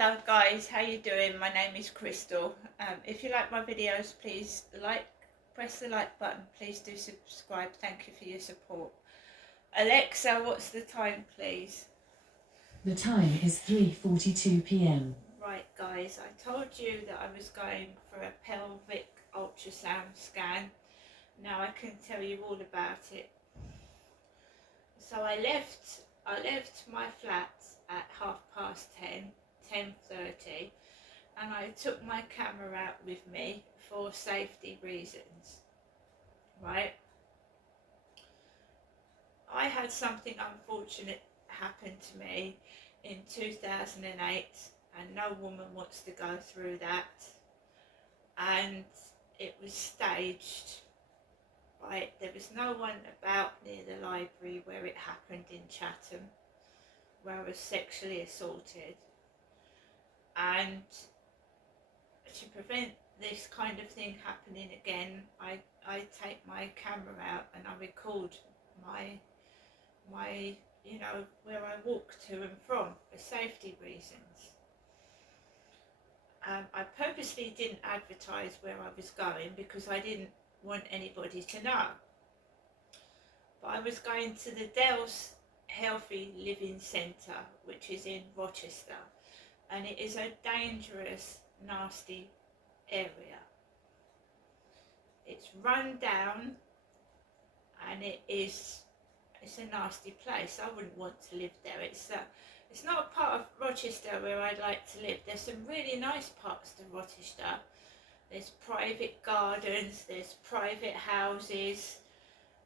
Hello guys, how you doing? My name is Crystal. If you like my videos, please press the like button. Please do subscribe. Thank you for your support. Alexa, what's the time, please? The time is 3:42 p.m. Right guys, I told you that I was going for a pelvic ultrasound scan. Now I can tell you all about it. So I left my flat at 10:30, 10:30. And I took my camera out with me for safety reasons, right? I had something unfortunate happen to me in 2008 and no woman wants to go through that, and it was staged, right? There was no one about near the library where it happened in Chatham, where I was sexually assaulted, and to prevent this kind of thing happening again, I take my camera out and I record my where I walk to and from for safety reasons. I purposely didn't advertise where I was going because I didn't want anybody to know. But I was going to the Dells Healthy Living Centre, which is in Rochester, and it is a dangerous, nasty area. It's run down and it's a nasty place. I wouldn't want to live there. It's not a part of Rochester where I'd like to live. There's some really nice parts to Rochester. There's private gardens, there's private houses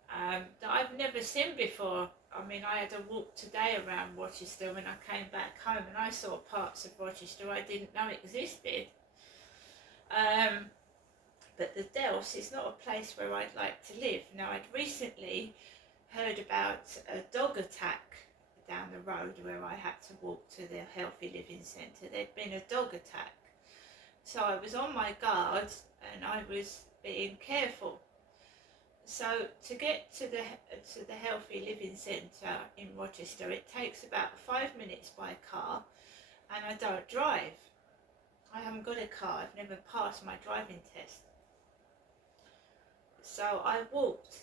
that I've never seen before. I mean, I had a walk today around Rochester when I came back home and I saw parts of Rochester I didn't know existed. But the Dells is not a place where I'd like to live. Now, I'd recently heard about a dog attack down the road where I had to walk to the Healthy Living Centre. There'd been a dog attack. So I was on my guard and I was being careful. So to get to the Healthy Living Centre in Rochester, it takes about 5 minutes by car, and I don't drive. I haven't got a car. I've never passed my driving test. So I walked,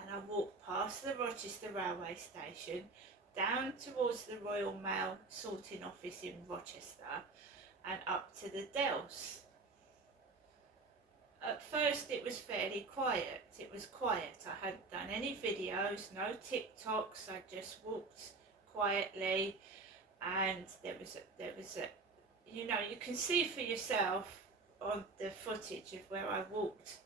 and I walked past the Rochester railway station, down towards the Royal Mail sorting office in Rochester, and up to the Dells. At first it was fairly quiet. It was quiet. I hadn't done any videos, no TikToks. I just walked quietly, and there was a you know, you can see for yourself on the footage of where I walked.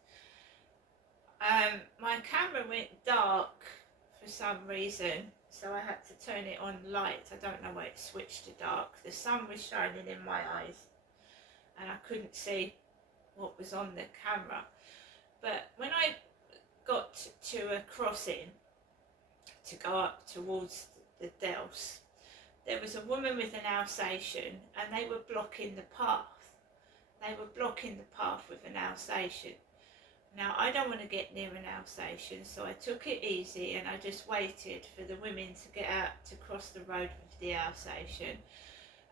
My camera went dark for some reason, so I had to turn it on light. I don't know why it switched to dark. The sun was shining in my eyes and I couldn't see what was on the camera. But when I got to a crossing to go up towards the Dells, there was a woman with an Alsatian and they were blocking the path. They were blocking the path with an Alsatian. Now, I don't want to get near an Alsatian, so I took it easy and I just waited for the women to get out to cross the road with the Alsatian.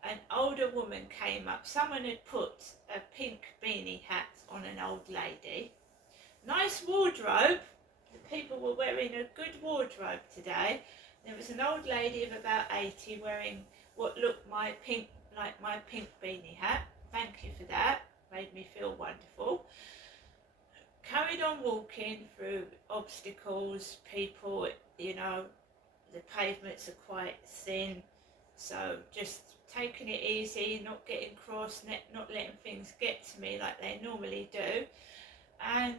An older woman came up. Someone had put a pink beanie hat on an old lady. Nice wardrobe. The people were wearing a good wardrobe today. There was an old lady of about 80 wearing what looked like my pink beanie hat. Thank you for that. Made me feel wonderful. Carried on walking through obstacles, people, you know, the pavements are quite thin, so just taking it easy, not getting cross, not letting things get to me like they normally do. And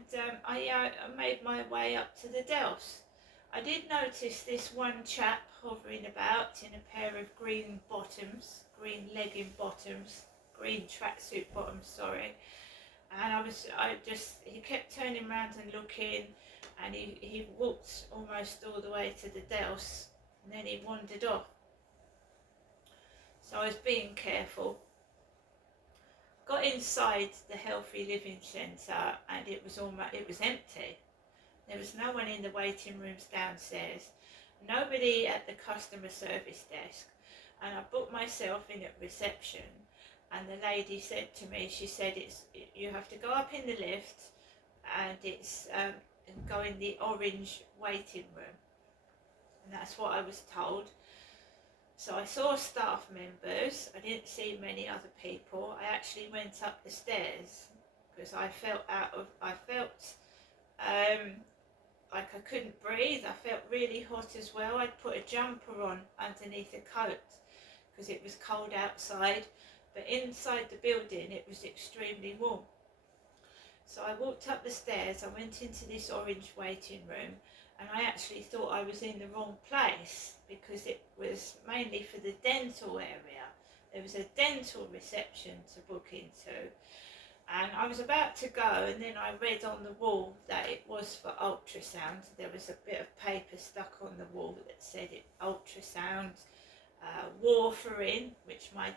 I made my way up to the Dells. I did notice this one chap hovering about in a pair of green bottoms, green legging bottoms, green tracksuit bottoms, sorry. And he kept turning around and looking, and he walked almost all the way to the Dells, and then he wandered off. So I was being careful. Got inside the Healthy Living Centre and it was empty. There was no one in the waiting rooms downstairs, nobody at the customer service desk, and I booked myself in at reception, and the lady said to me, she said, you have to go up in the lift, and it's and go in the orange waiting room, and that's what I was told. So I saw staff members. I didn't see many other people. I actually went up the stairs because I felt like I couldn't breathe. I felt really hot as well. I'd put a jumper on underneath a coat because it was cold outside, but inside the building it was extremely warm. So I walked up the stairs, I went into this orange waiting room, and I actually thought I was in the wrong place because it was mainly for the dental area. There was a dental reception to book into, and I was about to go, and then I read on the wall that it was for ultrasound. There was a bit of paper stuck on the wall that said it ultrasound, warfarin, which my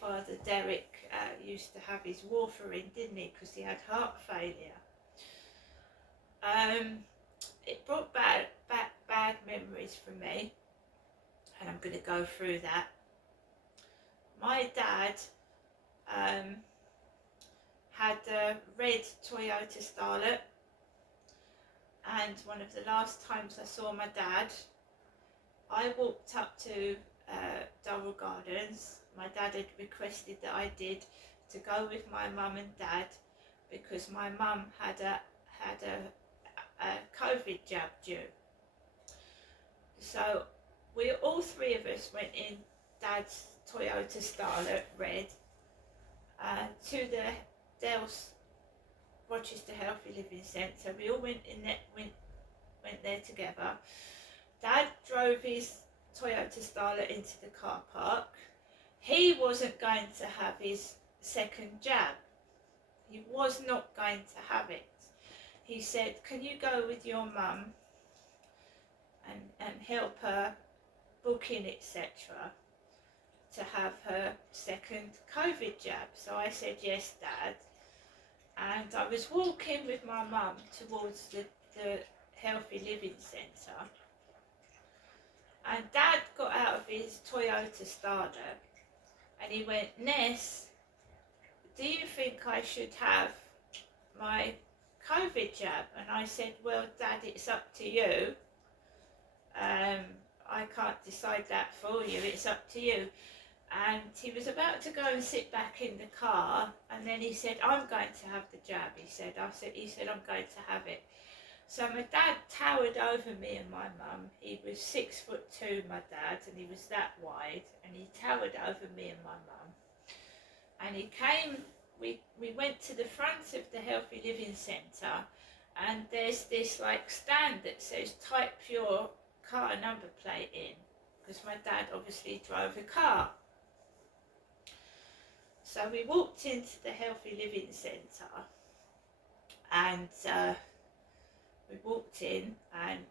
father Derek used to have his warfarin, didn't he, because he had heart failure. It brought back bad memories for me, and I'm going to go through that. My dad had a red Toyota Starlet, and one of the last times I saw my dad, I walked up to Durrell Gardens. My dad had requested that I did, to go with my mum and dad, because my mum had a COVID jab due. So all three of us went in Dad's Toyota Starlet red to the Dales Rochester Healthy Living Centre. We all went there together. Dad drove his Toyota Starlet into the car park. He wasn't going to have his second jab. He was not going to have it. He said, can you go with your mum and help her book in, etc., to have her second COVID jab? So I said, yes, Dad. And I was walking with my mum towards the Healthy Living Centre, and Dad got out of his Toyota Starlet and he went, Ness, do you think I should have my COVID jab? And I said, well, Dad, it's up to you. I can't decide that for you, it's up to you. And he was about to go and sit back in the car, and then he said, I'm going to have the jab, he said, I'm going to have it. So my dad towered over me and my mum. He was 6'2", my dad, and he was that wide, and he towered over me and my mum. And he came, we went to the front of the Healthy Living Centre, and there's this like stand that says type your car number plate in, because my dad obviously drove a car. So we walked into the Healthy Living Centre, and we walked in, and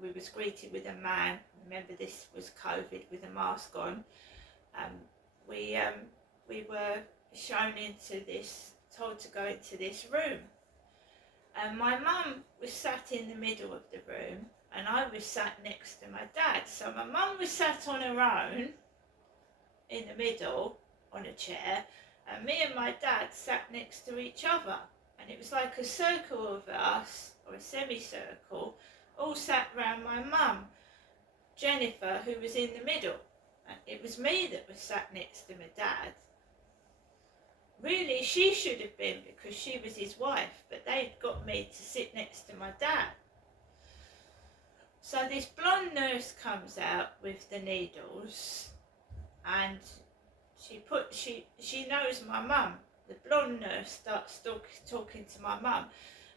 we was greeted with a man. Remember, this was COVID, with a mask on. We were shown into this, told to go into this room. And my mum was sat in the middle of the room, and I was sat next to my dad. So my mum was sat on her own in the middle on a chair, and me and my dad sat next to each other. And it was like a circle of us, or a semicircle, all sat round my mum, Jennifer, who was in the middle. And it was me that was sat next to my dad. Really, she should have been, because she was his wife, but they'd got me to sit next to my dad. So this blonde nurse comes out with the needles, and she knows my mum. The blonde nurse starts talking to my mum,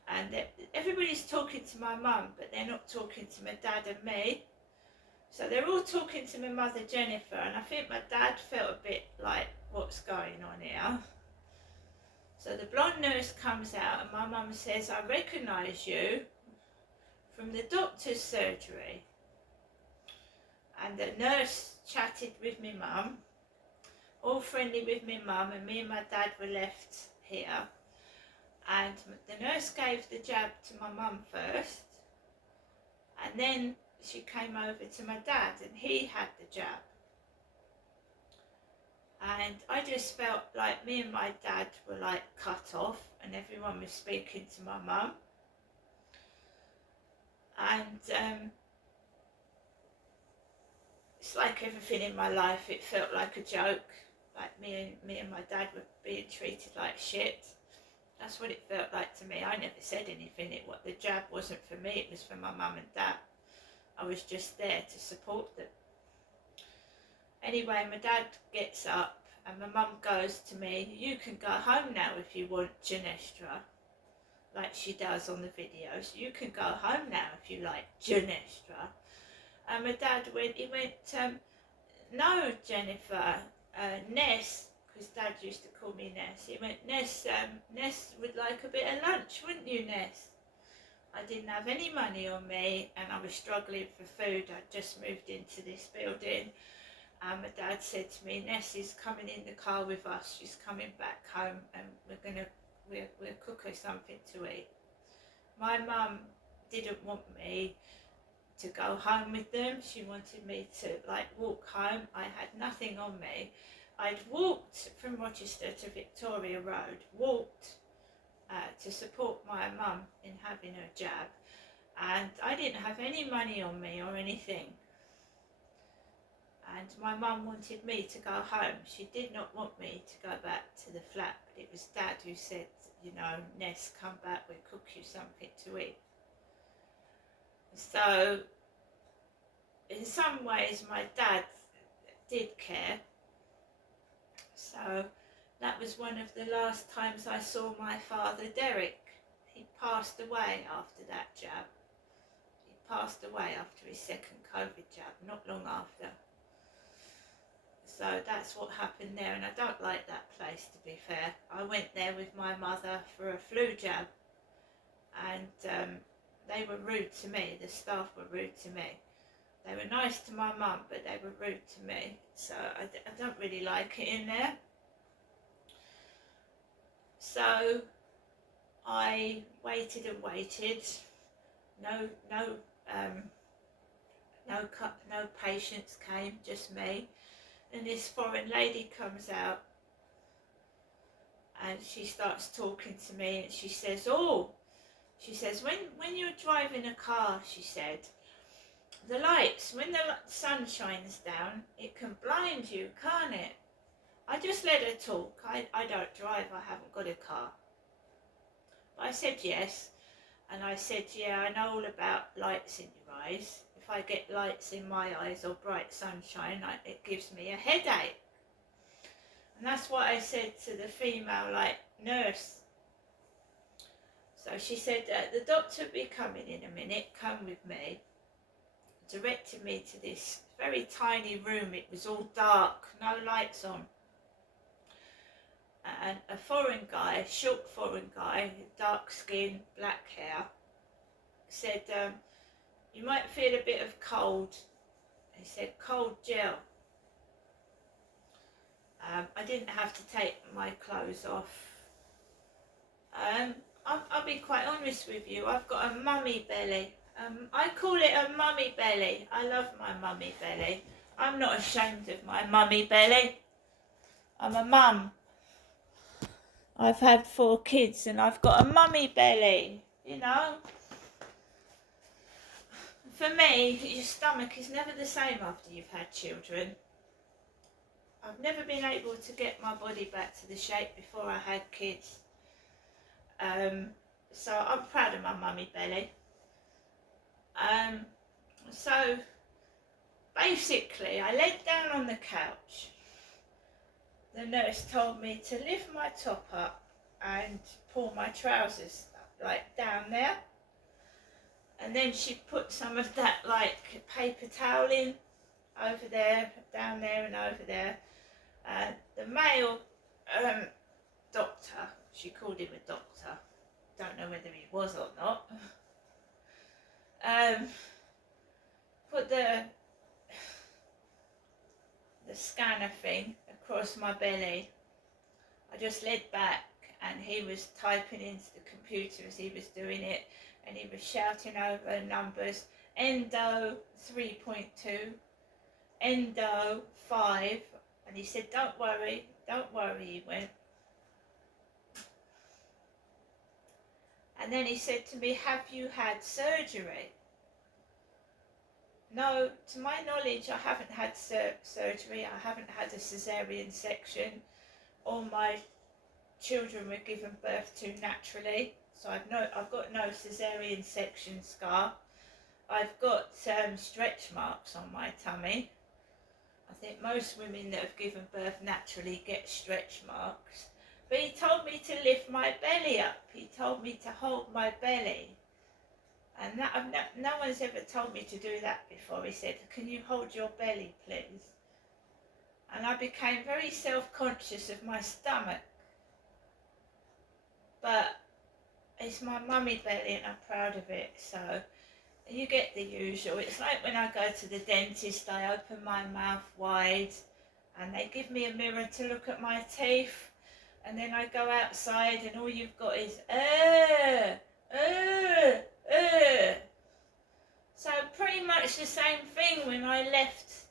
and everybody's talking to my mum, but they're not talking to my dad and me. So they're all talking to my mother Jennifer, and I think my dad felt a bit like, what's going on here? So the blonde nurse comes out, and my mum says, I recognise you from the doctor's surgery. And the nurse chatted with my mum, all friendly with my mum, and me and my dad were left here. And the nurse gave the jab to my mum first, and then she came over to my dad, and he had the jab. And I just felt like me and my dad were like cut off, and everyone was speaking to my mum. And it's like everything in my life, it felt like a joke. Like me and my dad were being treated like shit. That's what it felt like to me. I never said anything. The jab wasn't for me, it was for my mum and dad. I was just there to support them. Anyway, my dad gets up and my mum goes to me, "You can go home now if you want, Janestra," like she does on the videos. "You can go home now if you like, Janestra." And my dad went, "No, Jennifer, Ness," because Dad used to call me Ness. He went, Ness would like a bit of lunch, wouldn't you, Ness?" I didn't have any money on me and I was struggling for food. I'd just moved into this building, and my dad said to me, "Ness is coming in the car with us. She's coming back home and we'll cook her something to eat." My mum didn't want me to go home with them. She wanted me to like walk home. I had nothing on me. I'd walked from Rochester to Victoria Road, walked to support my mum in having her jab, and I didn't have any money on me or anything. And my mum wanted me to go home. She did not want me to go back to the flat, but it was Dad who said, "Ness, come back, we'll cook you something to eat." So in some ways my dad did care. So that was one of the last times I saw my father, Derek. He passed away after that jab. He passed away after his second COVID jab, not long after. So that's what happened there, and I don't like that place, to be fair. I went there with my mother for a flu jab, and they were rude to me. The staff were rude to me. They were nice to my mum, but they were rude to me. So I don't really like it in there. So I waited and waited. No patients came, just me. And this foreign lady comes out and she starts talking to me, and she says, when you're driving a car, she said, the lights, when the sun shines down, it can blind you, can't it? I just let her talk. I don't drive, I haven't got a car. But I said yes, and I said, yeah, I know all about lights in your eyes. If I get lights in my eyes or bright sunshine, it gives me a headache. And that's what I said to the female nurse. So she said, the doctor will be coming in a minute, come with me. Directed me to this very tiny room. It was all dark, no lights on. And a foreign guy, short foreign guy, dark skin, black hair, said, you might feel a bit of cold. He said, cold gel. I didn't have to take my clothes off. I'll be quite honest with you, I've got a mummy belly. I call it a mummy belly. I love my mummy belly. I'm not ashamed of my mummy belly. I'm a mum. I've had 4 kids and I've got a mummy belly, For me, your stomach is never the same after you've had children. I've never been able to get my body back to the shape before I had kids. So I'm proud of my mummy belly. So basically I laid down on the couch. The nurse told me to lift my top up and pull my trousers down there, and then she put some of that paper towel in over there, down there and over there. The male doctor, she called him a doctor, don't know whether he was or not, put the scanner thing across my belly. I just laid back and he was typing into the computer as he was doing it, and he was shouting over numbers: endo 3.2, endo 5, And he said, don't worry, he went. And then he said to me, have you had surgery? No, to my knowledge, I haven't had surgery. I haven't had a caesarean section. All my children were given birth to naturally. So I've got no caesarean section scar. I've got stretch marks on my tummy. I think most women that have given birth naturally get stretch marks. But he told me to lift my belly up. He told me to hold my belly. And no one's ever told me to do that before. He said, can you hold your belly, please? And I became very self-conscious of my stomach. But it's my mummy belly and I'm proud of it. So you get the usual. It's like when I go to the dentist, I open my mouth wide and they give me a mirror to look at my teeth. And then I go outside and all you've got is, So pretty much the same thing when I left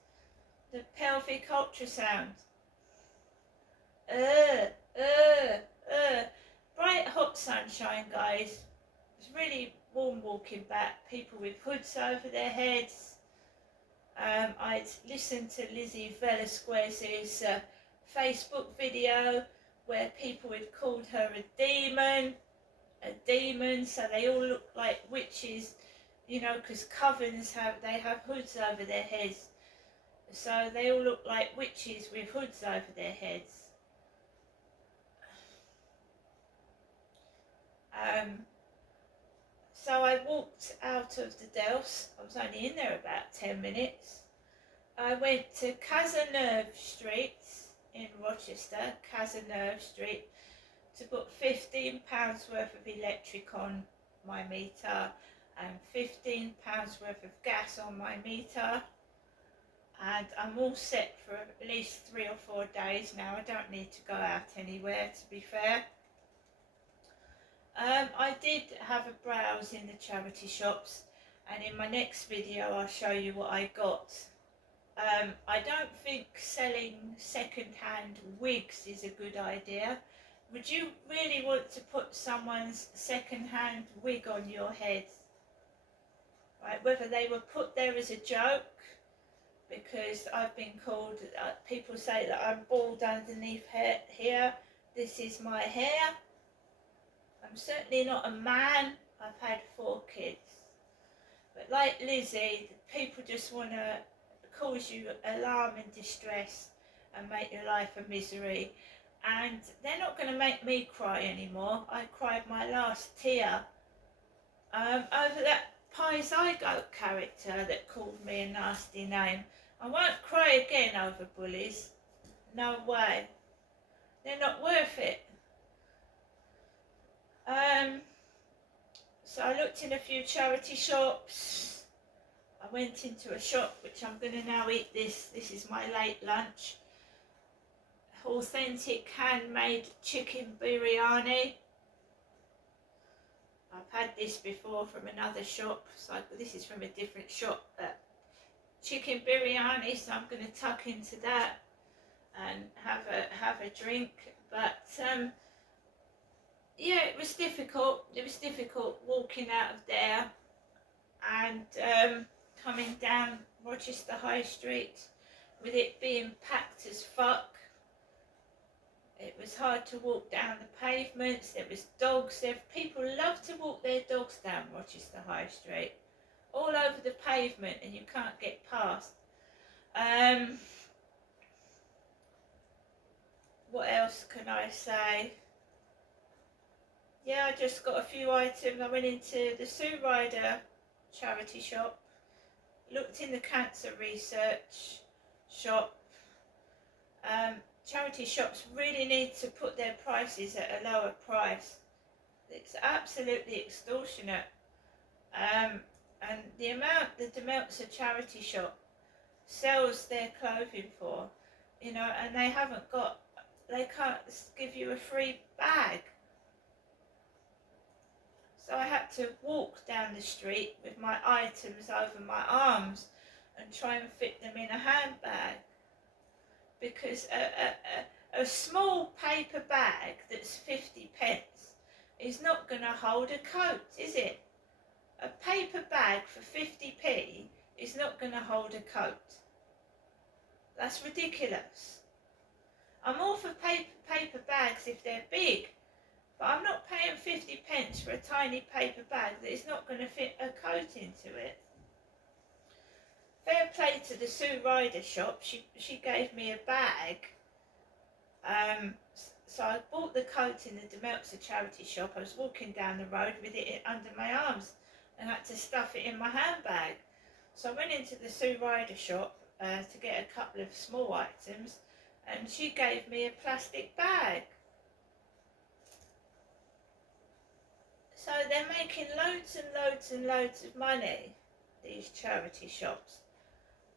the pelvic ultrasound. Bright hot sunshine, guys. It's really warm walking back. People with hoods over their heads. I'd listened to Lizzie Velasquez's Facebook video where people had called her a demon, so they all look like witches, you know, because covens have hoods over their heads, so they all look like witches with hoods over their heads. So I walked out of the Dells. I was only in there about 10 minutes. I went to Cazeneuve Street in Rochester, Cazeneuve Street, to put £15 worth of electric on my meter and £15 worth of gas on my meter. And I'm all set for at least 3 or 4 days now. I don't need to go out anywhere, to be fair. I did have a browse in the charity shops, and in my next video I'll show you what I got. I don't think selling second-hand wigs is a good idea. Would you really want to put someone's second-hand wig on your head? Right, whether they were put there as a joke, because I've been called, people say that I'm bald underneath here. This is my hair. I'm certainly not a man. I've had 4 kids. But like Lizzie, people just want to cause you alarm and distress and make your life a misery. And they're not going to make me cry anymore. I cried my last tear over that Pie Zygote character that called me a nasty name. I won't cry again over bullies. No way. They're not worth it. So I looked in a few charity shops. I went into a shop, which I'm going to now eat this. This is my late lunch. Authentic handmade chicken biryani. I've had this before from another shop, so this is from a different shop. Chicken biryani, so I'm going to tuck into that and have a drink. But yeah, it was difficult. It was difficult walking out of there and coming down Rochester High Street with it being packed as fuck. It was hard to walk down the pavements. There was dogs there. People love to walk their dogs down Rochester High Street, all over the pavement, and you can't get past. What else can I say? Yeah, I just got a few items. I went into the Sue Ryder charity shop, looked in the cancer research shop. Charity shops really need to put their prices at a lower price. It's absolutely extortionate. And the amount that the Meltzer charity shop sells their clothing for, you know, and they can't give you a free bag. So I had to walk down the street with my items over my arms and try and fit them in a handbag. because a small paper bag that's 50p is not going to hold a coat, is it? A paper bag for 50p is not going to hold a coat. That's ridiculous. I'm all for paper bags if they're big, but I'm not paying 50p for a tiny paper bag that is not going to fit a coat into it. Fair play to the Sue Ryder shop. She gave me a bag. So I bought the coat in the Demeltzer charity shop. I was walking down the road with it under my arms and had to stuff it in my handbag. So I went into the Sue Ryder shop to get a couple of small items, and she gave me a plastic bag. So they're making loads and loads and loads of money, these charity shops,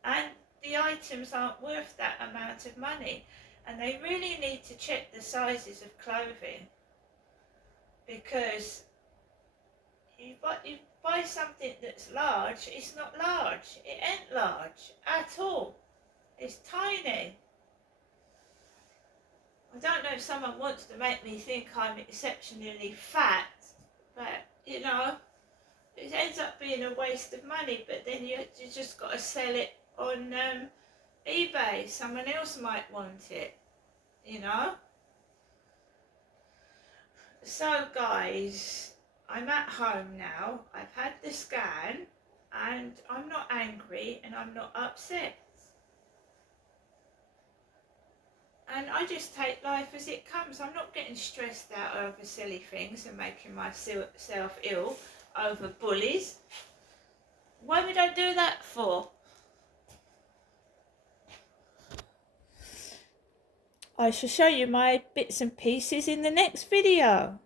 and the items aren't worth that amount of money. And they really need to check the sizes of clothing, because you buy something that's large, it's not large. It ain't large at all. It's tiny. I don't know if someone wants to make me think I'm exceptionally fat, but you know, it ends up being a waste of money. But then you just got to sell it on eBay. Someone else might want it, you know. So guys, I'm at home now. I've had the scan and I'm not angry and I'm not upset. And I just take life as it comes. I'm not getting stressed out over silly things and making myself ill over bullies. Why would I do that for? I shall show you my bits and pieces in the next video.